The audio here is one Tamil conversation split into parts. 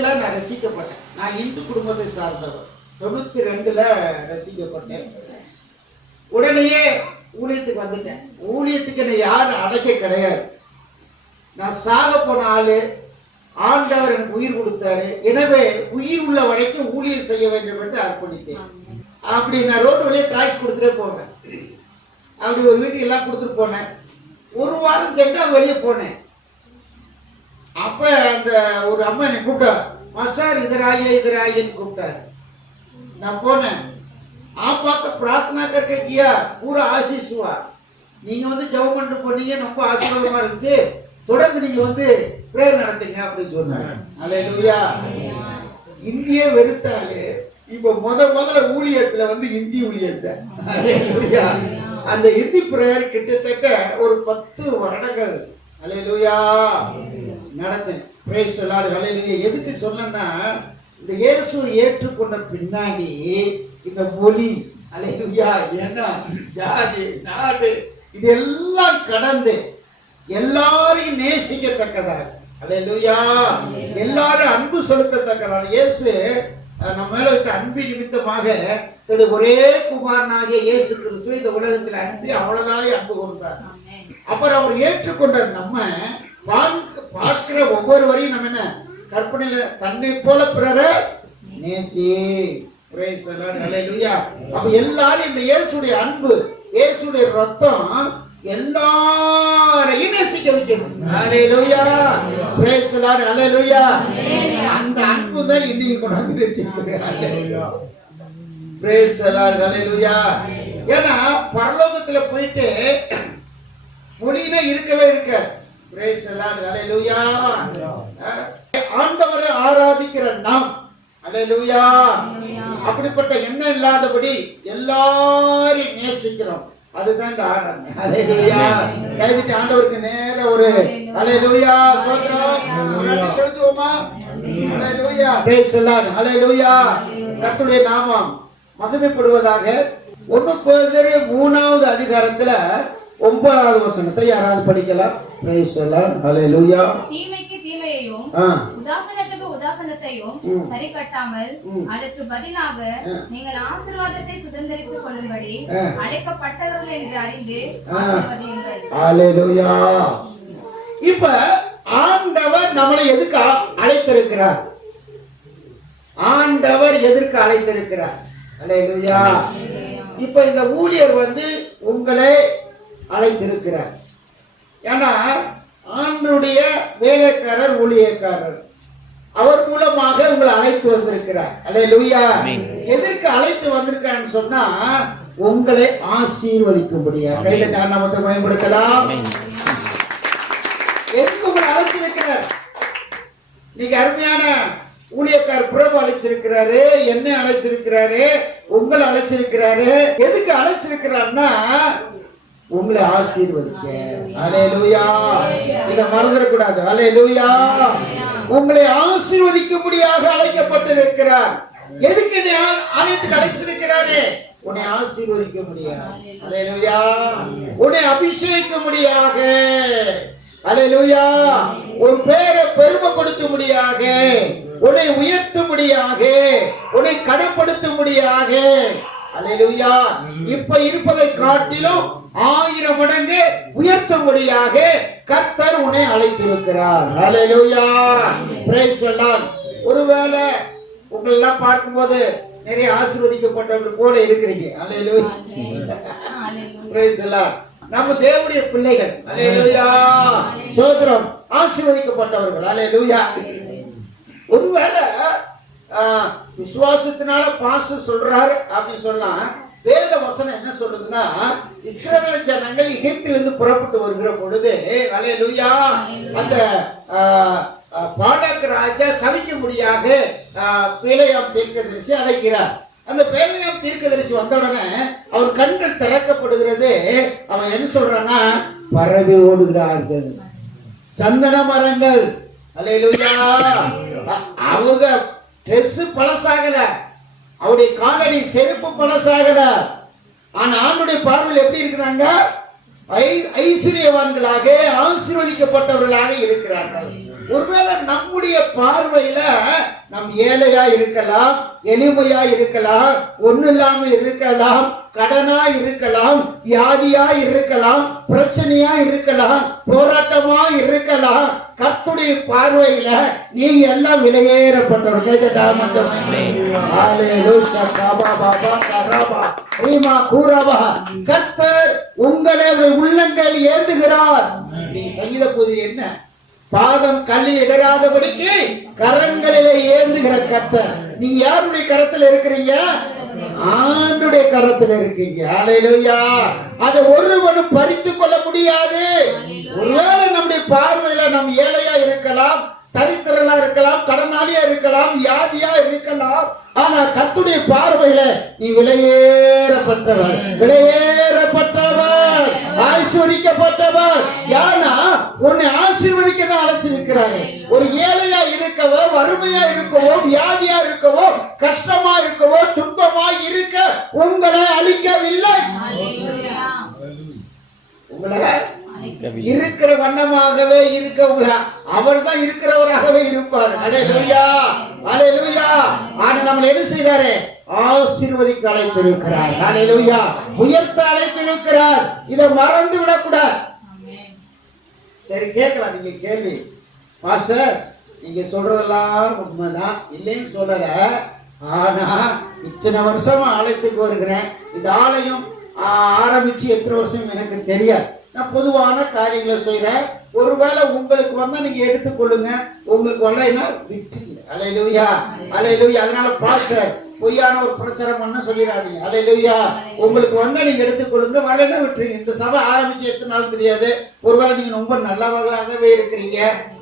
92 நான் ரசிக்கப்பட்டேன். நான் இந்து குடும்பத்தை சார்ந்தவர். 92 ரசிக்கப்பட்டேன். உடனேயே ஊழியத்துக்கு வந்துட்டேன். ஊழியத்துக்கு என்னை யாரும் அழைக்க கிடையாது. நான் சாக போன ஆளு. ஆண்டவர் எனக்கு உயிர் கொடுத்தாரு. எனவே உயிர் உள்ள வரைக்கும் ஊழியம் செய்ய வேண்டும் என்று அர்ப்பணித்தேன். அப்படி நான் ரோடு வழியே டாக்ஸ் கொடுத்துட்டே போவேன். அப்படி ஒரு வீட்டுக்கு எல்லாம் கொடுத்துட்டு போனேன். ஒரு வாரம் சென்று அது வெளியே போனேன். அப்ப அந்த ஒரு அம்மா என்னை கூப்பிட்டா, மாஸ்டர் இதராயின்னு கூப்பிட்டாரு. நான் போனேன். ஆப்பாக்க பிரார்த்தனா करके किया पूरा आशीष हुआ. நீங்க வந்து ஜெபம் பண்ணிட்டு போனீங்க, ரொம்ப ஆசீர்வாதமா இருந்துச்சு. தொடர்ந்து நீங்க வந்து பிரேயர் நடத்துங்க அப்படின்னு சொன்னாங்க. அல்லேலூயா. இந்திய வெறுத்தாலே இப்ப முதல்ல ஊழியத்துல வந்து இந்தி ஊழியத்தை அல்லேலூயா. அந்த இந்தி பிரேயர் கிட்டத்தட்ட ஒரு 10 வருடங்கள் அல்லேலூயா நடத்தினேன். Price the lord. அல்லேலூயா. எதுக்கு சொன்னேன்னா, இந்த இயேசு ஏற்றுக்கொண்ட பின்னாடி இந்த மொழி அல்லேலூயா, இனம், ஜாதி, நாடு இதெல்லாம் கடந்து எல்லாரையும் நேசிக்கத்தக்கதாக அல்லேலூயா, எல்லாரும் அன்பு செலுத்தத்தக்கதாக இயேசு நம்ம மேல வைத்த அன்பு நிமித்தமாக ஒரே குமாரனாகிய இயேசு கிறிஸ்துவை இந்த உலகத்தில் அன்பு அவ்வளவுதான் அன்பு கொண்டார். அப்புறம் அவர் ஏற்றுக்கொண்ட நம்ம பார்க்கிற ஒவ்வொருவரையும் நம்ம என்ன கற்பனையில தன்னை போல பிறரை நேசி. Praise the lord. அல்லேலூயா. அப்ப எல்லாரும் இந்த இயேசுடைய அன்பு, இயேசுடைய ரத்தம் எல்லாரையும் நேசிக்க வைக்கணும். Hallelujah. Praise the lord. Hallelujah. அந்த அன்பு தான் இன்னைக்கு கொண்டாந்து நிறுத்திருக்கு. அல்லேலூயா. Praise the lord. அல்லேலூயா. ஏன்னா பரலோகத்துல போயிட்டு மொழினா இருக்கவே இருக்காது. Praise the lord. அல்லேலூயா. ஆண்டவரை ஆராதிக்கிற நாம் அல்லேலூயா அப்படிப்பட்ட எண்ணம் இல்லாதபடி எல்லாரையும் நேசிக்கிறோம். அதுதான் இந்த ஆராதனை. அல்லேலூயா. கைதிட்டு ஆண்டவருக்கு நேர ஒரு அல்லேலூயா ஸ்தோத்திரம் செலுத்துவோமா? அல்லேலூயா. Praise the lord. அல்லேலூயா. கர்த்தருடைய நாமம் மகிமைப்படுவதாக. 1 பேதுரு 3வது அதிகாரத்துல 9வது வசனத்தை யாராவது படிக்கலாம்? Praise the lord. அல்லேலூயா. தீமைக்கு தீமையையும் உதாசனத்துக்கு உதாசனத்தையும் சரி கட்டாமல் அதற்கு பதிலாக நீங்கள் ஆசீர்வாதத்தை சுதந்தரித்துக் கொள்ளும்படி அழைக்கப்பட்டவர்கள் என்று அறிந்து ஆசீர்வதியுங்கள். அல்லேலூயா. இப்ப ஆண்டவர் நம்மளை எதுக்கு அழைத்திருக்கிறார்? ஆண்டவர் எதற்கு அழைத்திருக்கிறார்? அல்லேலூயா. இப்ப இந்த ஊழியர் வந்து உங்களை அழைத்திருக்கிறார். ஏன்னா ஆண்டவருடைய வேலைக்காரர், ஊழியக்காரர், அவர் மூலமாக உங்களை அழைத்து வந்திருக்கிறார். அல்லேலூயா. எதற்கு அழைத்து வந்திருக்காருன்னு சொன்னா, உங்களை ஆசீர்வதிக்கும்படியா. கையில நாமத்தை பயன்படுத்தலாம். எதுக்கு உங்களை அழைச்சிருக்கிறார்? நீங்க அருமையான ஊழியக்காரர் பிரபு அழைச்சிருக்கிறாரு, என்ன அழைச்சிருக்கிறாரு, உங்களை அழைச்சிருக்கிறாரு. எதுக்கு அழைச்சிருக்கிறார்னா உங்களை ஆசீர்வதிக்க. அல்லேலூயா. இத மறந்துடக்கூடாது. அல்லேலூயா. உங்களை ஆசீர்வதிக்கும்படியாக அழைக்கப்பட்டிருக்கிறார். எதுக்கு நீ ஆலயத்துக்கு அழைச்சிருக்கிறாரு? உன்னை ஆசீர்வதிக்க முடியாது. அல்லேலூயா. உன்னை அபிஷேகிக்க முடியாக. அல்லேலூயா. உன் பேரை பெருமைப்படுத்த முடியாக, உன்னை உயர்த்தும்படியாக, உன்னை கனப்படுத்தும்படியாக. அல்லேலூயா. இப்ப இருப்பதை காட்டிலும் 1000 மடங்கு உயர்த்தும்படியாக கர்த்தர் உன்னை அழைத்திருக்கிறார். அல்லேலூயா. Praise the lord. ஒருவேளை உங்களை எல்லாம் பார்க்கும்போது நிறைய ஆசீர்வதிக்கப்பட்டவர்கள் போல இருக்கிறீங்க. அல்லேலூயா. Praise the lord. நம்ம தேவனுடைய பிள்ளைகள். அல்லேலூயா. ஸ்தோத்திரம். ஆசீர்வதிக்கப்பட்டவர்கள். அல்லேலூயா. ஒருவேளை விசுவாசத்தினால பாஸ்டர் சொல்றாரு அப்படின்னு சொன்னா, வேத வசனம் என்ன சொல்லுதுன்னா, இஸ்ரவேல் ஜனங்கள் எகிப்திலிருந்து புறப்பட்டு வருகிற பொழுது அல்லேலூயா அந்த பாலாக் ராஜா சபிக்கும்படியாக பேலேயாம் தீர்க்கதரிசி அழைக்கிறார். அந்த பேலேயாம் தீர்க்கதரிசி வந்த உடனே அவர் கண்கள் திறக்கப்படுகிறது. அவன் என்ன சொல்றான்னா, பறவை ஓடுகிறார்கள், சந்தன மரங்கள். அல்லேலூயா. அவங்க ட்ரெஸ் பழசாகல, அவருடைய காலடி செருப்பு பழசாகல. ஆனா ஆண்டுடைய பார்வையில் எப்படி இருக்கிறாங்க? ஐஸ்வர்யவான்களாக, ஆசீர்வதிக்கப்பட்டவர்களாக இருக்கிறார்கள். ஒருவேளை நம்முடைய பார்வையில நம் ஏழையா இருக்கலாம், எளிமையா இருக்கலாம், ஒண்ணு இல்லாம இருக்கலாம், கடனா இருக்கலாம், வியாதியா இருக்கலாம், பிரச்சனையா இருக்கலாம், போராட்டமா இருக்கலாம். கர்த்தருடைய பார்வையில நீங்க எல்லாம் விலையேறப்பட்டவர். கர்த்தர் உங்களை உள்ளங்கள் ஏந்துகிறார். நீ சங்கீத போது என்ன? பாதம் கல்லில் இடராதபடிக்கு கரங்களிலே ஏந்துகிற கர்த்தர். நீங்க யாருடைய கரத்துல இருக்கிறீங்க? ஆண்டுடைய கரத்துல இருக்கீங்க. ஹல்லேலூயா. அதை ஒருவனும் பறித்து கொள்ள முடியாது. ஒருவேளை நம்முடைய பார்வையில நம் ஏழையா இருக்கலாம், தரித்திரலா இருக்கலாம், கடனாளியா இருக்கலாம், வியாதியா இருக்கலாம். ஆனா கர்த்தருடைய பார்வையில நீ விலையேறப்பட்டவர், விலையேறப்பட்டவர், ஆசீர்வதிக்கப்பட்டவர். யானா உன்னை ஆசீர்வதிக்க தான் அழைச்சிருக்கிறாரு. ஒரு ஏழையா இருக்கவோ, வறுமையா இருக்கவோ, வியாதியா இருக்கவோ, கஷ்டமா இருக்கவோ, துன்பமா இருக்க உங்களை அழிக்கவில்லை. உங்களை இருக்கிற வண்ணமாகவே இருக்கவங்க அவர் தான் இருக்கிறவராகவே இருப்பார். அல்லேலூயா, அல்லேலூயா. ஆனா நம்மள என்ன செய்யறாரு? ஆசீர்வதிக்க அழைத்திருக்கிறார். அல்லேலூயா. உயர்த்த அழைத்திருக்கிறார். இதை மறந்து விடக்கூடாது. சரி, கேட்கலாம் நீங்க கேள்வி. பாஸ்டர், நீங்க சொல்றதெல்லாம் உண்மைதான், இல்லைன்னு சொல்லல. ஆனா இத்தனை வருஷமா ஆலயத்துக்கு வருகிறேன். இந்த ஆலயம் ஆரம்பிச்சு எத்தனை வருஷம் எனக்கு தெரியாது. நான் பொதுவான காரியங்களை செய்யறேன். ஒருவேளை உங்களுக்கு வந்தா நீங்க எடுத்துக்கொள்ளுங்க, உங்களுக்கு வரலைன்னா விட்டுருங்க. அல்லேலூயா, அல்லேலூயா. அதனால பாஸ்டர் பொய்யான ஒரு பிரச்சாரம் பண்ண சொல்லிடாதீங்க. அல்லேலூயா. உங்களுக்கு வந்தா நீங்க எடுத்துக்கொள்ளுங்க, வரலைன்னா விட்டுருங்க. இந்த சபை ஆரம்பிச்சு எத்தனை நாள் தெரியாது. ஒருவேளை நீங்க ரொம்ப நல்லவர்களாகவே இருக்கிறீங்க,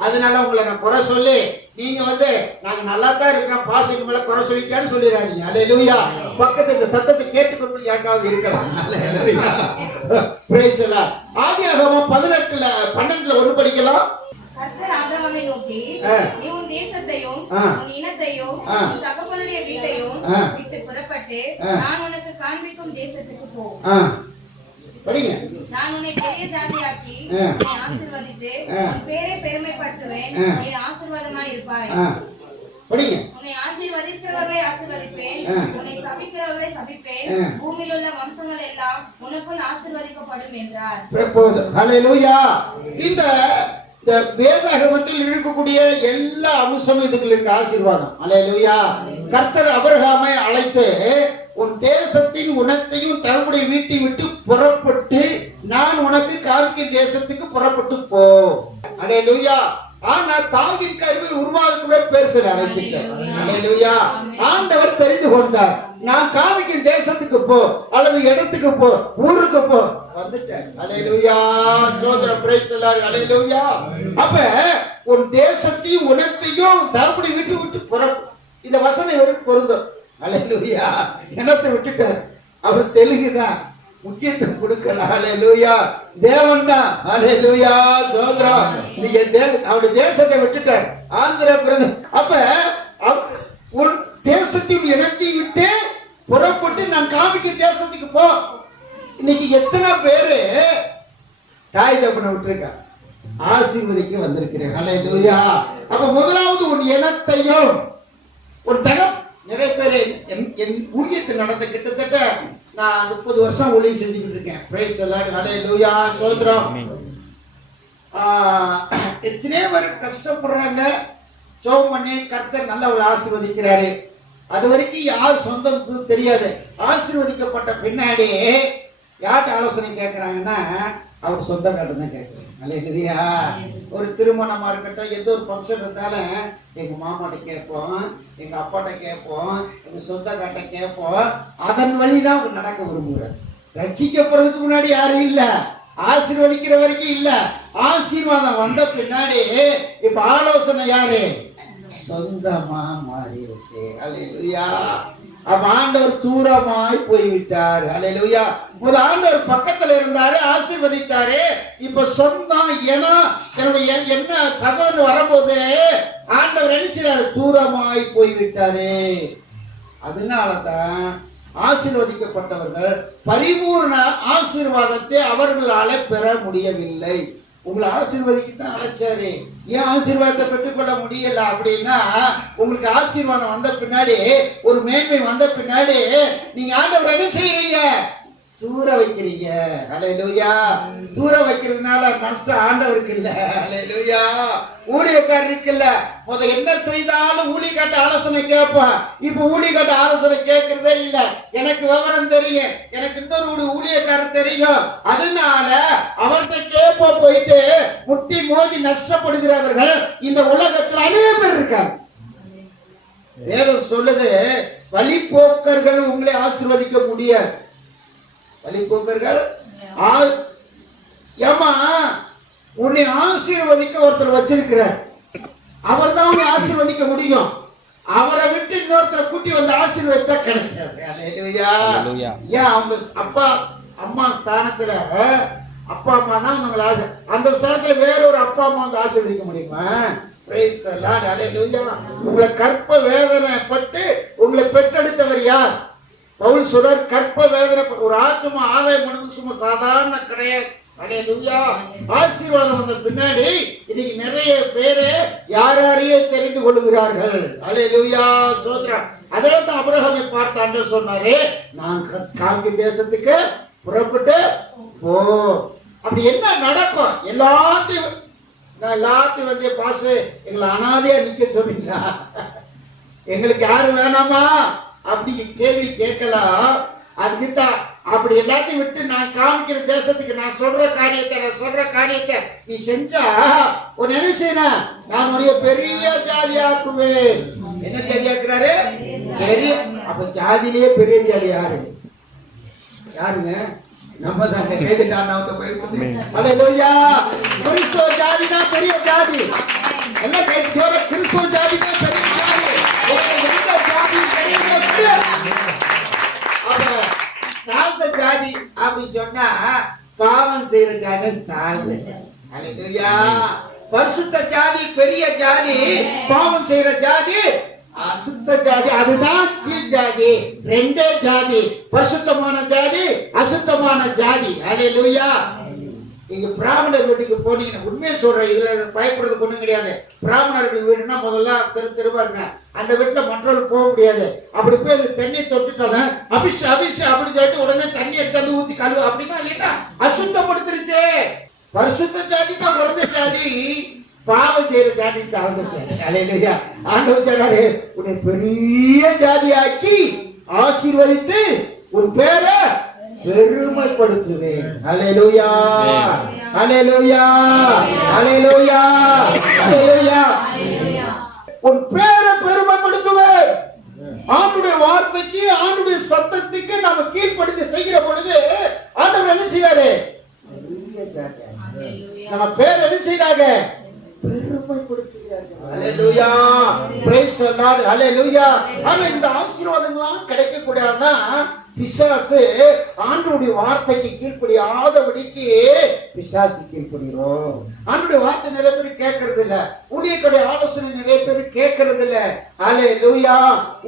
அதனால உங்களை நான் குறை சொல்லி நீங்க நாங்க நல்லா தான் இருக்கோம், பாசைக்கு மேல குறை சொல்லிட்டான்னு சொல்லிடாதீங்க. அல்லேலூயா. பக்கத்து இந்த சத்தத்தை கேட்டுக்கொண்டு யாருக்காவது இருக்கலாம். அல்லேலூயா. Praise the lord. ஆதியாகமம் 18:12 ஒன்று படிக்கலாம். கர்த்தர் ஆபிரகாமை நோக்கி, நீ உன் தேசத்தையும் உன் இனத்தையும் உன் தகப்பனுடைய வீட்டையும் விட்டு புறப்பட்டு நான் உனக்கு காண்பிக்கும் தேசத்துக்கு போ. படிங்க. நான் உன்னை பெரிய ஜாதியாக்கி உன்னை ஆசீர்வதித்து உன் பேரை பெருமைப்படுத்துவேன். நீ ஆசீர்வாதமாய் இருப்பாய். படிங்க. உன்னை ஆசீர்வதிக்கிறவர்களை ஆசீர்வதிப்பேன், உன்னை சபிக்கிறவர்களை சபிப்பேன். பூமியில் உள்ள வம்சங்கள் எல்லாம் உனக்குள் ஆசீர்வதிக்கப்படும் என்றார். ஹல்லேலூயா. இந்த வேதாகமத்தில் இருக்கக்கூடிய எல்லா அம்சமும் இதுக்கு இருக்கு. ஆசீர்வாதம். அல்லேலூயா. கர்த்தர் ஆபிரகாமை அழைத்து உன் தேசத்தின் உனத்தையும் தகப்பனுடைய வீட்டை விட்டு புறப்பட்டு நான் உனக்கு காண்பிக்கும் தேசத்துக்கு புறப்பட்டு போ. அல்லேலூயா. ஆனா தாவீதின் கருவில் உருவாக்குற பேர் சொல்லி அழைத்துட்டார். அல்லேலூயா. ஆண்டவர் தெரிந்து கொண்டார். நான் காமிக்கும் தேசத்துக்கு போ, அல்லது இடத்துக்கு போ, ஊருக்கு போ. வந்துட்டார். அல்லேலூயா. சோதரம் பிரைஸ் தி லார்ட். அல்லேலூயா. அப்ப உன் தேசத்தையும் உனத்தையும் தகப்பனை விட்டு புறப்பட்டு. இந்த வசனம் வெறும் பொருந்தும். அல்லேலூயா. இடத்தை விட்டுட்டார். அவர் தெலுங்குதான், முக்கியத்துவம் கொடுக்கல. அல்லேலூயா. தேவன் தான். அல்லேலூயா. சோதரம். நீங்க அவருடைய தேசத்தை விட்டுட்டார். ஆந்திர பிரதேசம். அப்ப உன் தேசத்தையும் இனத்தையும் விட்டு புறப்பட்டு நான் காமிக்க தேசத்துக்கு போ. இன்னைக்கு எத்தனை பேரு தாய் தகப்பனை விட்டுருக்கா, ஆசீர்வதிக்க வந்திருக்கிறேன். அல்லேலூயா. அப்ப முதலாவது உன் இனத்தையும் உன் நிறைய பேரு என் ஊழியத்தில் நடந்த கிட்டத்தட்ட நான் 30 வருஷம் ஊழியம் செஞ்சுக்கிட்டு இருக்கேன். Praise the lord. அல்லேலூயா. சோதரம். எத்தனை பேர் கஷ்டப்படுறாங்க, ஜெபம் பண்ணி கர்த்தர் நல்லவளை ஆசீர்வதிக்கிறாரு. அது வரைக்கும் யார் சொந்தம் தெரியாது. ஆசீர்வதிக்கப்பட்ட பின்னாடி யார்கிட்ட ஆலோசனை கேட்கறாங்கன்னா அவர் சொந்த காட்டம் தான் கேட்கறாங்க. அல்லேலூயா. ஒரு திருமணமா இருக்கட்டும், எந்த ஒரு ஃபங்க்ஷன் இருந்தாலும் எங்க மாமாட்ட கேட்போம், எங்க அப்பாட்ட கேட்போம், எங்க சொந்த காட்ட கேட்போம். அதன் வழிதான் அவர் நடக்க விரும்புகிறார். ரட்சிக்கப்படுறதுக்கு முன்னாடி யாரும் இல்ல, ஆசீர்வதிக்கிற வரைக்கும் இல்ல. ஆசீர்வாதம் வந்த பின்னாடி இப்ப ஆலோசனை யாரு? சொந்தமா மாறிடுச்சு. அல்லேலூயா. அப்ப ஆண்டவர் தூரமாய் போய்விட்டார். அல்லேலூயா. முதல் ஆண்டவர் பக்கத்துல இருந்தாரு, ஆசீர்வதித்தாரு. இப்ப சொந்தம் என்னுடைய என்ன சகோதரன் வரும்போது ஆண்டவர் என்ன செய்யறாரு? தூரமாய் போய்விட்டாரு. அதனாலதான் ஆசீர்வதிக்கப்பட்டவர்கள் பரிபூர்ண ஆசீர்வாதத்தை அவர்களால பெற முடியவில்லை. உங்களை ஆசீர்வதிக்கத்தான் அழைச்சாரு. ஏன் ஆசீர்வாதத்தை பெற்றுக்கொள்ள முடியல அப்படின்னா, உங்களுக்கு ஆசீர்வாதம் வந்த பின்னாடி, ஒரு மேன்மை வந்த பின்னாடி நீங்க ஆண்டவர் என்ன செய்யறீங்க? தூர வைக்கிறீங்க. அல்லேலூயா. தூர வைக்கிறதுனால நஷ்டம் ஆண்டவருக்கு இல்ல. அல்லேலூயா. ஊழியக்காரருக்கு இல்ல. முத என்ன செய்தாலும் ஊழியக்காட்ட ஆலோசனை கேட்பான். இப்ப ஊழியக்காட்ட ஆலோசனை கேட்கறதே இல்ல. எனக்கு விவரம் தெரியும், எனக்கு இன்னொரு ஊழியக்காரர் தெரியும், அதனால அவர்கிட்ட கேட்ப போயிட்டு முட்டி மோதி நஷ்டப்படுகிறவர்கள் இந்த உலகத்துல அநேக பேர் இருக்காங்க. வேதம் சொல்லுது, வழிபோக்கர்கள் உங்களை ஆசீர்வதிக்க முடியாது. வழிபோக்கர்கள் ஏமா உன்னை ஆசீர்வதிக்க ஒருத்தர் வச்சிருக்கிறார், அவர் தான் உன்னை ஆசீர்வதிக்க முடியும். அவரை விட்டு இன்னொருத்தரை கூட்டி வந்து ஆசீர்வதித்தா கிடைக்காது. ஏன் அவங்க அப்பா அம்மா ஸ்தானத்துல அப்பா அம்மா தான் உங்களை அந்த ஸ்தானத்துல வேற ஒரு அப்பா அம்மா வந்து ஆசீர்வதிக்க முடியுமா? உங்களை கற்ப வேதனை பட்டு உங்களை பெற்றெடுத்தவர் யார்? பவுல் சொல்றார், கற்ப வேதனை ஒரு ஆத்மா ஆதாயம் பண்ணது சும்மா சாதாரண கிடையாது. அல்லேலூயா. ஆசீர்வாதம் வந்த பின்னாடி இன்னைக்கு நிறைய பேரு யாரையே தெரிந்து கொள்கிறார்கள். அல்லேலூயா. சோத்ரா. அதே தான் அபிரகாமை பார்த்து ஆண்டவர் சொன்னாரு, நான் காண்பி தேசத்துக்கு புறப்பட்டு போ. அப்படி என்ன நடக்கும்? எல்லாத்தையும் வந்து பாசு எங்களை அனாதையா நிக்க சொல்றீங்களா? எங்களுக்கு யாரும் வேணாமா அப்படி கேள்வி கேட்கலாம். அதுக்குதான் அப்படி எல்லாத்தையும் விட்டு நான் காமிக்கிற தேசத்துக்கு நான் சொல்ற காரியத்தை நீ செஞ்சா உன் என்ன செய்யணும்? நான் உடைய பெரிய ஜாதியாக்குவேன். என்ன ஜாதியாக்குறாரு? பெரிய. அப்ப ஜாதியிலேயே பெரிய ஜாதி யாருங்க? நம்ம தாங்க. கைதுட்டான். அல்லேலூயா. கிறிஸ்துவ ஜாதி தான் பெரிய ஜாதி. எல்லாம் கைது சொல்ற, கிறிஸ்துவ ஜாதி தான் பெரிய ஜாதி. எந்த ஜாதி பெரிய? அப்ப தாழ்ந்த ஜாதி அப்படின்னு சொன்னா பாவம் செய்யற ஜாதி தாழ்ந்த ஜாதி. அல்லேலூயா. பரிசுத்த ஜாதி பெரிய ஜாதி, பாவம் செய்யற ஜாதி அசுத்த ஜாதி, அதுதான் கீழ் ஜாதி. ரெண்டே ஜாதி, பரிசுத்தமான ஜாதி, அசுத்தமான ஜாதி. அல்லேலூயா. நீங்க பிராமணர் வீட்டுக்கு போனீங்கன்னா, உண்மையை சொல்றேன், இதுல பயப்படுறதுக்கு ஒண்ணும் கிடையாது. பிராமணர்கள் வீடுனா முதல்ல திருப்பாருங்க, அந்த வீட்டுல மற்றவர்கள் போக முடியாது. அப்படி போய் அந்த தண்ணியை தொட்டுட்டாலும் அபிஷ் அப்படின்னு சொல்லிட்டு உடனே தண்ணியை தண்ணி ஊத்தி கழுவு அப்படின்னா அது என்ன? அசுத்தப்படுத்திருச்சு. பரிசுத்த ஜாதி தான் உறந்த ஜாதி, பாவம் செய்யற ஜாதி தாழ்ந்த ஜாதி. அல்லேலூயா. ஆண்டவர் சொல்றாரு, உன்னை பெரிய ஜாதியாக்கி ஆசீர்வதித்து உன் பேரை பெருமைப்படுத்துவேன். அல்லேலூயா. அல்லேலூயா. அல்லேலூயா. அல்லேலூயா. உன் பேரை பெருமைப்படுத்துவேன். ஆண்டுடைய வார்த்தைக்கு ஆண்டுடைய சத்தத்துக்கு நாம கீழ்ப்படுத்தி செய்கிற பொழுது ஆண்டவர் என்ன செய்வாரு? நம்ம பேர் என்ன செய்யறாங்க? பெருமைப்படுத்துகிறார்கள். Hallelujah. Praise the lord. Hallelujah. ஆனா இந்த ஆசீர்வாதங்கள்லாம் கிடைக்க கூடாதுன்னா பிசாசு ஆண்டவருடைய வார்த்தைக்கு கீழ்ப்படியாதபடிக்கு பிசாசு கீழ்ப்படுகிறோம். ஆண்டவருடைய வார்த்தை நிறைய பேர் கேட்கறது இல்ல. ஊழியக்கார ஆலோசனை நிறைய பேர் கேட்கறது இல்ல. அல்லேலூயா.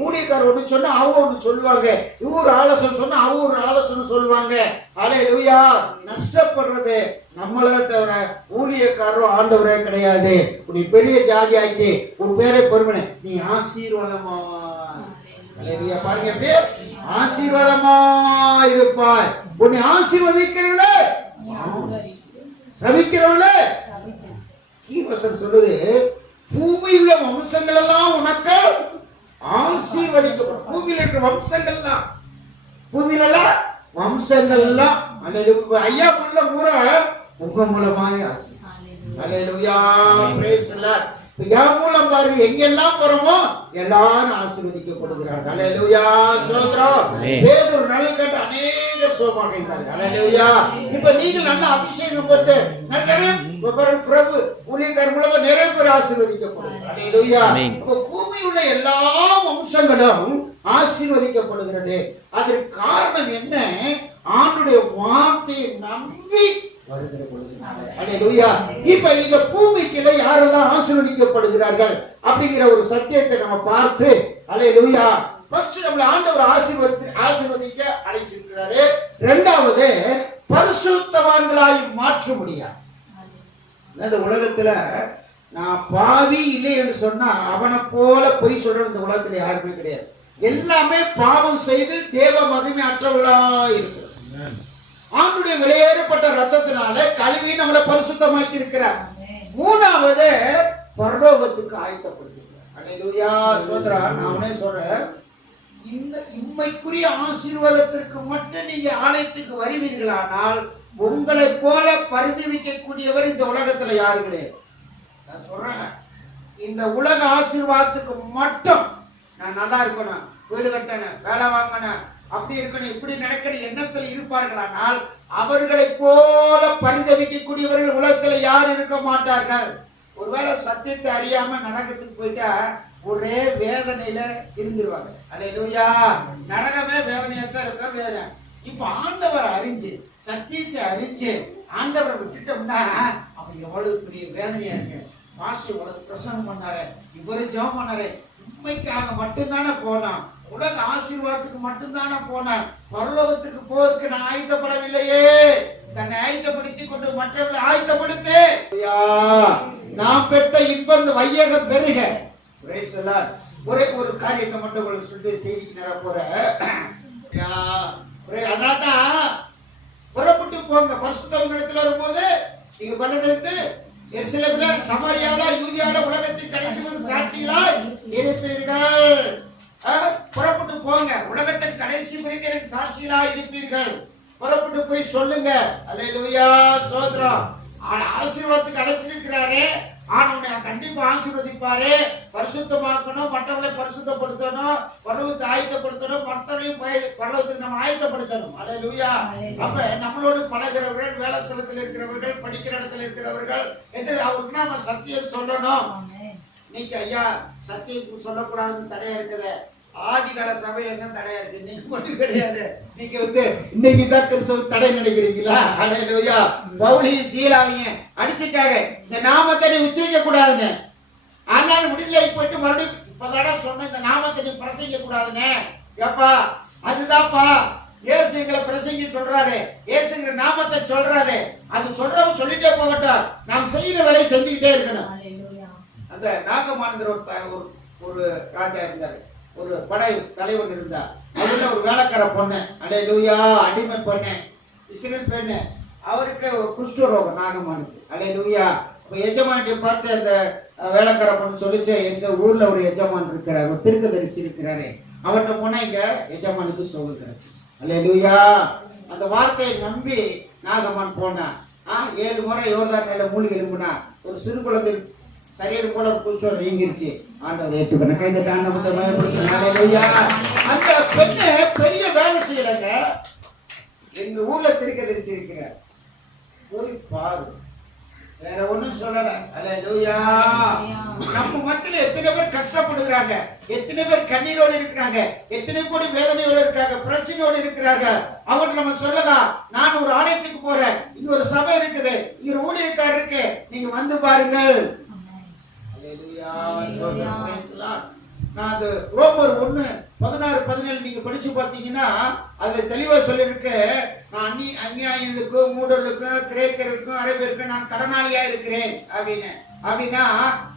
ஊழியக்காரர் ஒண்ணு சொன்னா அவங்க ஒண்ணு சொல்லுவாங்க, இவரு ஆலோசனை சொன்னா அவங்க ஒரு ஆலோசனை சொல்லுவாங்க. அல்லேலூயா. நஷ்டப்படுறது நம்மளே தவிர ஊழியக்காரரும் ஆண்டவரே கிடையாது. உன்னை பெரிய ஜாதியாக்கி உன் பேரை பெருமனை நீ ஆசீர்வாதமா. அல்லேலூயா. பாருங்க, அப்படியே ஆசீர்வாதமா இருப்பாய். உன்னை ஆசீர்வதிக்கிறவளே சபிக்கிறவளே. கீவசன் சொல்லுது, பூமியில் உள்ள வம்சங்கள் எல்லாம் உனக்கு ஆசீர்வதிக்கப்படும். பூமியில் இருக்கிற வம்சங்கள் எல்லாம், பூமியில எல்லாம் வம்சங்கள் எல்லாம் ஐயா உள்ள ஊரை உங்க மூலமாய் ஆசீர்வதிப்பார். அல்லேலூயா. Praise the Lord. என் மூலம் பாருங்க, எங்கெல்லாம் போறோமோ எல்லாரும் ஆசீர்வதிக்கப்படுகிறார்கள். அல்லேலூயா. ஸ்தோத்திரம். பேதுரு நல்ல கேட்டு அநேக சோமாக இருந்தார்கள். அல்லேலூயா. இப்ப நீங்க நல்ல அபிஷேகம் பெற்று பிரபு ஊழியக்காரர் மூலமா நிறைய பேர் ஆசீர்வதிக்கப்படுகிறார்கள். அல்லேலூயா. இப்ப பூமியில் உள்ள எல்லா வம்சங்களும் ஆசீர்வதிக்கப்படுகிறது. அதற்கு காரணம் என்ன? ஆண்டுடைய வார்த்தையை நம்பி வருகிற பொழுது. அல்லேலூயா. இப்ப இந்த பூமிக்குள்ள யாரெல்லாம் ஆசீர்வதிக்கப்படுகிறார்கள் அப்படிங்கிற ஒரு சத்தியத்தை நம்ம பார்த்து, அல்லேலூயா, ஃபர்ஸ்ட் நம்மள ஆண்டவர் ஆசீர்வதிக்க அழைச்சிருக்கிறாரு. இரண்டாவது, பரிசுத்தவான்களாய் மாற்ற முடியாது. இந்த உலகத்துல நான் பாவி இல்லை என்று சொன்னா அவனை போல பொய் சொல்ற இந்த உலகத்துல யாருமே கிடையாது. எல்லாமே பாவம் செய்து தேவ மகிமை அற்றவர்களா இருக்கிறது. ஆண்டுடைய விலையேறப்பட்ட ரத்தத்தினால கழுவி நம்மளை பரிசுத்தமாக்கி இருக்கிறார். மூணாவது பரலோகத்துக்கு ஆயத்தப்படுத்துகிறார். அல்லேலூயா சோதரா. நான் உடனே சொல்றேன், இந்த இம்மைக்குரிய ஆசீர்வாதத்திற்கு மட்டும் நீங்க ஆலயத்துக்கு வருவீர்களானால் உங்களை போல பரிதவிக்கக்கூடியவர் இந்த உலகத்துல யாரு கிடையாது. நான் சொல்றேன், இந்த உலக ஆசீர்வாதத்துக்கு மட்டும் நான் நல்லா இருக்கணும், வீடு கட்டணும், வேலை வாங்கணும், அப்படி இருக்கணும், இப்படி நடக்கிற எண்ணத்தில் இருப்பார்களானால் அவர்களை போல பரிதவிக்கக்கூடியவர்கள் உலகத்துல யாரும் இருக்க மாட்டார்கள். ஒருவேளை சத்தியத்தை அறியாம நரகத்துக்கு போயிட்டா ஒரே வேதனையில இருந்துருவாங்க. அல்லேலூயா. நரகமே வேதனையா தான் இருக்க வேற. இப்ப ஆண்டவரை அறிஞ்சு சத்தியத்தை அறிஞ்சு ஆண்டவரை விட்டுட்டோம்னா அப்ப எவ்வளவு பெரிய வேதனையா இருக்கு. பாஷை இவ்வளவு பிரசங்கம் பண்ணாரு, இவரு ஜெபம் பண்ணாரு, உண்மைக்காக மட்டும்தானே போனான், உலக ஆசீர்வாதத்துக்கு மட்டும்தானே போனான், பரலோகத்துக்கு போவதற்கு நான் ஆயத்தப்படவில்லையே. தன்னை ஆயத்தப்படுத்தி கொண்டு மற்றவர்களை ஆயத்தப்படுத்து. நாம் பெற்ற இன்பம் வையகம் பெருக. ஒரே ஒரு காரியத்தை மட்டும் சொல்லிட்டு செய்திக்கு நேர போற. அதான் புறப்பட்டு போங்க. பரிசுத்தவங்க இடத்துல வரும்போது நீங்க பலனெடுத்து எருசலேமில, சமாரியாவில, யூதியாவில உலகத்தின் கடைசி சாட்சிகளாய் இருப்பீர்கள். புறப்பட்டு போங்க. உலகத்தின் கடைசி வரைக்கும் எனக்கு சாட்சிகளாய் இருப்பீர்கள். புறப்பட்டு போய் சொல்லுங்க. அல்லேலூயா சோத்ரம். ஆசீர்வாதத்துக்கு அழைச்சிருக்கிறாரே, ஆனவனை கண்டிப்பா ஆசீர்வதிப்பாரு. பரிசுத்தமாக்கணும், மற்றவர்களை பரிசுத்தப்படுத்தணும், பரலோகத்தை ஆயத்தப்படுத்தணும், மற்றவர்களையும் பரலோகத்துக்கு நம்ம ஆயத்தப்படுத்தணும். அல்லேலூயா. அப்ப நம்மளோடு பழகிறவர்கள், வேலை ஸ்தலத்தில் இருக்கிறவர்கள், படிக்கிற இடத்துல இருக்கிறவர்கள், அவருக்கு நம்ம சத்தியம் சொல்லணும். இன்னைக்கு ஐயா சத்தியம் சொல்லக்கூடாதுன்னு தடையா இருக்குது. ஆதிகால சபையில தான் தடையா இருக்கு, நீங்க மட்டும் கிடையாது. நீங்க இன்னைக்கு தான் கிறிஸ்தவ தடை நினைக்கிறீங்களா? அல்லேலூயா. பவுலியும் சீலாவையும் அடிச்சுட்டாங்க, இந்த நாமத்தை நீ உச்சரிக்க கூடாதுன்னு. ஆனாலும் விடுதலை போயிட்டு மறுபடியும் இப்பதான் சொன்ன இந்த நாமத்தை நீ பிரசங்க கூடாதுன்னு. ஏப்பா அதுதான்ப்பா இயேசுங்களை பிரசங்கி சொல்றாரு, இயேசுங்கிற நாமத்தை சொல்றாரு. அது சொல்றவங்க சொல்லிட்டே போகட்டும், நாம் செய்யற வேலையை செஞ்சுக்கிட்டே இருக்கணும். அந்த நாகமான்கிற ஒரு ராஜா இருந்தாரு, ஒரு படை தலைவன் இருந்தா. அவருல ஒரு வேலைக்கார பொண்ணு, அல்லேலூயா, அடிமை பொண்ணு, இஸ்ரேல் பெண்ணு. அவருக்கு குஷ்ட ரோகம் நாகமானுக்கு. அல்லேலூயா. எஜமானியை பார்த்து அந்த வேலைக்கார பொண்ணு சொல்லிச்சு, எங்க ஊர்ல ஒரு எஜமான் இருக்கிறார், ஒரு தீர்க்கதரிசி இருக்கிறாரு, அவர்கிட்ட போனா இங்க எஜமானுக்கு சுகம் கிடைச்சு. அல்லேலூயா. அந்த வார்த்தையை நம்பி நாகமான் போனா. 7 முறை யோர்தான் மூலிகை எழும்புனா ஒரு சிறு குழந்தை சரீரம் போல குஷ்டம் நீங்கிருச்சு. ஆண்டவர் ஏற்றுக்கணும். கைதட்ட ஆண்டவத்தை பயன்படுத்தினா. அந்த பெண்ணு பெரிய வேலை செய்யலங்க. எங்க ஊர்ல தீர்க்கதரிசி இருக்கிற போய் பாரு, வேற ஒண்ணும் சொல்லல. அல்லேலூயா. நம்ம மத்தியில எத்தனை பேர் கஷ்டப்படுகிறாங்க, எத்தனை பேர் கண்ணீரோடு இருக்கிறாங்க, எத்தனை கோடி வேதனையோடு இருக்காங்க, பிரச்சனையோடு இருக்கிறாங்க. அவங்க நம்ம சொல்லலாம், நான் ஒரு ஆலயத்துக்கு போறேன், இங்க ஒரு சபை இருக்குது, இங்க ஒரு ஊழியக்காரர் இருக்கு, நீங்க வந்து பாருங்கள். நான் அது ரோமர் 1:16-17 நீங்க படிச்சு பார்த்தீங்கன்னா அதுல தெளிவா சொல்லிருக்கு, நான் அந்நியாயிகளுக்கும் மூடர்களுக்கும் கிரேக்கருக்கும் அரேபியருக்கும் நான் கடனாளியா இருக்கிறேன் அப்படின்னு. அப்படின்னா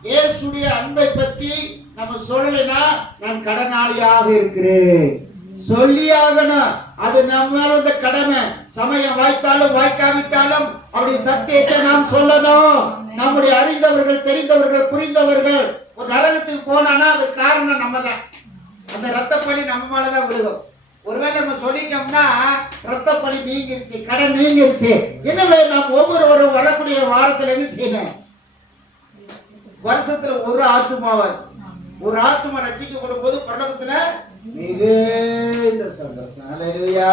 இயேசுடைய அன்பை பத்தி நம்ம சொல்லலைன்னா நான் கடனாளியாக இருக்கிறேன் சொல்லியாகணும். அது நம்ம வந்த கடமை. சமயம் வாய்த்தாலும் வாய்க்காவிட்டாலும் அப்படி சத்தியத்தை நாம் சொல்லணும். நம்முடைய அறிந்தவர்கள், தெரிந்தவர்கள், புரிந்தவர்கள் ஒரு நரகத்துக்கு போனானா அது காரணம் நம்ம தான். அந்த ரத்த பலி நம்ம மேலதான் விழுகும். ஒருவேளை நம்ம சொல்லிட்டோம்னா ரத்த பலி நீங்கிருச்சு, கடன் நீங்கிருச்சு. எனவே நாம் ஒவ்வொருவரும் வரக்கூடிய வாரத்துல என்ன செய்யணும்? வருஷத்துல ஒரு ஆத்துமா ரட்சிக்கப்படும் போது பரலோகத்துல மிகுந்த சந்தோஷம். அல்லேலூயா.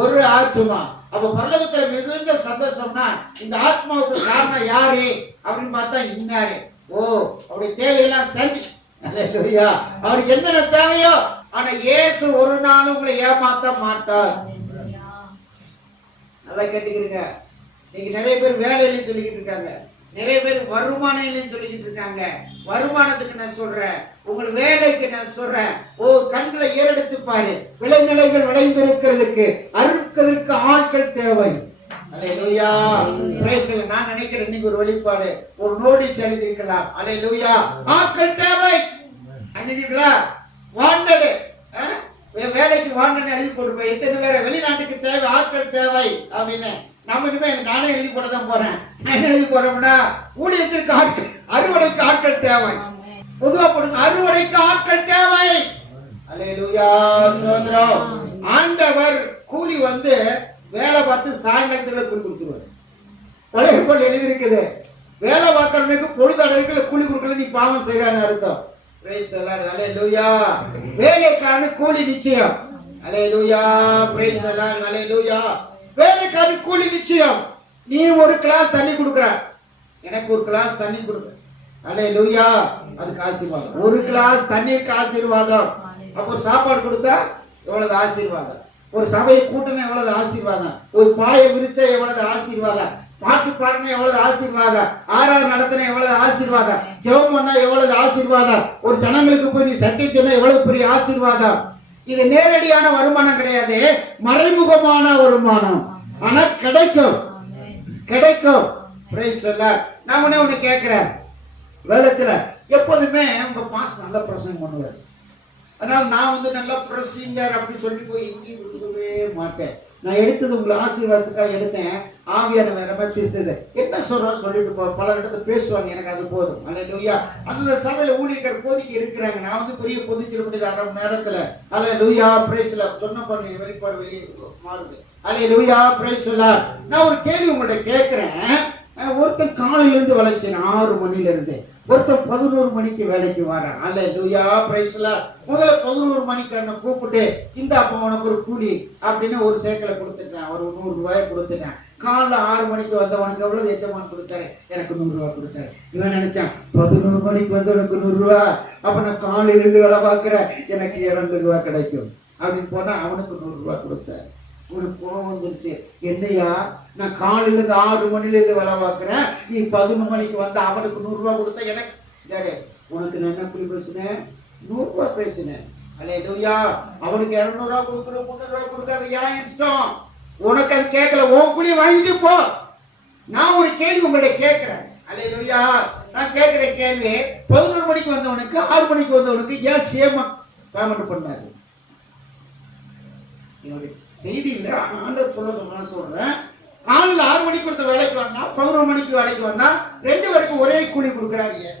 ஒரு ஆத்துமா. அப்ப பரலோகத்துல மிகுந்த சந்தோஷம்னா இந்த ஆத்மாவுக்கு காரணம் யாரு அப்படின்னு பார்த்தா இன்னாரு. ஓ, அவருடைய தேவையெல்லாம் சந்தி. அல்லேலூயா. அவருக்கு என்னென்ன தேவையோ. ஆனா இயேசு ஒரு நாளும் உங்களை ஏமாத்த மாட்டார். நல்லா கேட்டுக்கிறீங்க. நீங்க நிறைய பேர் வேலை இல்லைன்னு சொல்லிக்கிட்டு இருக்காங்க, நிறைய பேர் வருமானம் இல்லைன்னு சொல்லிக்கிட்டு இருக்காங்க. வருமானத்துக்கு நான் சொல்றேன், உங்கள் வேலைக்கு நான் சொல்றேன். ஓ, கண்களை ஏறெடுத்து பாரு. விளைநிலைகள் விளைந்திருக்கிறதுக்கு அறுக்கிறதுக்கு ஆட்கள் தேவை. அல்லேலூயா. நான் நினைக்கிறேன் இன்னைக்கு ஒரு வெளிப்பாடு, ஒரு நோட்டீஸ் எழுதியிருக்கலாம். அல்லேலூயா. ஆட்கள் தேவை அஞ்சுங்களா, வாண்டட், வேலைக்கு வாண்டட் எழுதி போட்டுருப்பேன். எத்தனை பேரை வெளிநாட்டுக்கு தேவை, ஆட்கள் தேவை அப்படின்னு. நம்ம இனிமே நானே எழுதி போட தான் போறேன். நான் என்ன எழுதி போறோம்னா, ஊழியத்திற்கு ஆட்கள், அறுவடைக்கு ஆட்கள் தேவை. பொதுவா போடுங்க, அறுவடைக்கு ஆட்கள் தேவை. அல்லேலூயா. சோதரம். ஆண்டவர் கூலி வந்து வேலை பார்த்து சாயங்காலத்துல கூலி கொடுத்துருவாரு. பழைய போல் எழுதி இருக்குது, வேலை பார்க்கறவனுக்கு பொழுது அடைக்கல கூலி கொடுக்கல, நீ பாவம் செய்யறான்னு அர்த்தம். பிரைஸ் எல்லாம். அல்லேலூயா. வேலைக்கான கூலி நிச்சயம். அல்லேலூயா. பிரைஸ் எல்லாம். அல்லேலூயா. வேலைக்கான கூலி நிச்சயம். நீ ஒரு கிளாஸ் தண்ணி கொடுக்குற, எனக்கு ஒரு கிளாஸ் தண்ணி கொடுக்க. அல்லேலூயா. அதுக்கு ஆசீர்வாதம். ஒரு கிளாஸ் தண்ணீருக்கு ஆசீர்வாதம். அப்போ சாப்பாடு கொடுத்தா எவ்வளவு ஆசீர்வாதம். ஒரு சபையை கூட்டினா எவ்வளவு ஆசீர்வாதம். ஒரு பாயை விரிச்சா எவ்வளவு ஆசீர்வாதம். பாட்டு பாடினா எவ்வளவு ஆசீர்வாதம். ஆறாவது நடத்தினா எவ்வளவு ஆசீர்வாதம். ஜெபம் பண்ணா எவ்வளவு ஆசீர்வாதம். ஒரு ஜனங்களுக்கு போய் நீ சட்டை சொன்னா எவ்வளவு பெரிய ஆசீர்வாதம். இது நேரடியான வருமானம் கிடையாது, மறைமுகமான வருமானம். ஆனா கிடைக்கும், கிடைக்கும். பிரைஸ் எல்லாம். நான் ஒண்ணு கேட்கிறேன், வேதத்துல எப்போதுமே உங்க பாஸ் நல்ல பிரசங்கம் பண்ணுவார். அதனால நான் வந்து நல்லா பிரசிங்கர் அப்படின்னு சொல்லி போய் எங்கேயும் கொடுக்கவே மாட்டேன். நான் எடுத்தது உங்களை ஆசீர்வாதத்துக்காக எடுத்தேன். ஆவியான வேற மாதிரி பேசுது, என்ன சொல்றோம் சொல்லிட்டு பல இடத்துல பேசுவாங்க, எனக்கு அது போதும். அல்லேலூயா. அந்த சபையில ஊழியர் போதிக்கு இருக்கிறாங்க. நான் வந்து பெரிய பொதிச்சிருப்பது அரை மணி நேரத்துல. அல்லேலூயா. பிரைஸ்ல சொன்ன பண்ணி வெளிப்பாடு வெளியே மாறுது. அல்லேலூயா. பிரைஸ்ல. நான் ஒரு கேள்வி உங்கள்கிட்ட கேட்கிறேன். ஒருத்தன் காலையில இருந்து வேலை செய்யணும் 6 மணில இருந்து, ஒருத்தன் 11 மணிக்கு வேலைக்கு வரான். அல்லேலூயா. பிரைஸ்ல. முதல்ல 11 மணிக்கு என்ன கூப்பிட்டு, இந்த அப்ப உனக்கு ஒரு கூலி அப்படின்னு ஒரு சேக்கலை கொடுத்துட்டேன், ஒரு 100 ரூபாய் கொடுத்துட்டேன். காலைல 6 மணிக்கு வந்தவனுக்கு எவ்வளவு எஜமான் கொடுத்தாரு, எனக்கு 100 ரூபாய் கொடுத்தாரு. இவன் நினைச்சான் 11 மணிக்கு வந்தவனுக்கு 100 ரூபாய், அப்ப நான் காலையில இருந்து வேலை பார்க்கிறேன், எனக்கு 2 ரூபாய் கிடைக்கும் அப்படின்னு போனா அவனுக்கு 100 ரூபாய் கொடுத்தாரு. உனக்கு கோபம் வந்துருச்சு, என்னையா நான் காலையில இருந்து 6 மணில இருந்து வேலை பார்க்கிறேன், நீ 11 மணிக்கு வந்து அவனுக்கு 100 ரூபாய் கொடுத்தா எனக்கு யாரு, உனக்கு நான் என்ன புள்ளி பேசுனேன், 100 ரூபாய் பேசுனேன். அல்லேலூயா. அவனுக்கு 200 ரூபாய் கொடுக்குற, 300 ரூபாய் கொடுக்காது, ஏன் இஷ்டம். உனக்கு அது கேட்கல, உன் புள்ளி வாங்கிட்டு போ. நான் ஒரு கேள்வி உங்கள்ட்ட கேட்கிறேன். அல்லேலூயா. நான் கேட்கிற கேள்வி, 11 மணிக்கு வந்தவனுக்கு 6 மணிக்கு வந்தவனுக்கு ஏன் சேமா பேமெண்ட் பண்ணாரு? என்னுடைய செய்தி இல்லை, ஆண்டவர் சொல்ல சொல்றேன். காலையில் 6 மணிக்கு ஒருத்த வேலைக்கு வந்தா, 11 மணிக்கு வேலைக்கு வந்தா, 2 பேருக்கு ஒரே கூலி கொடுக்குறாங்க.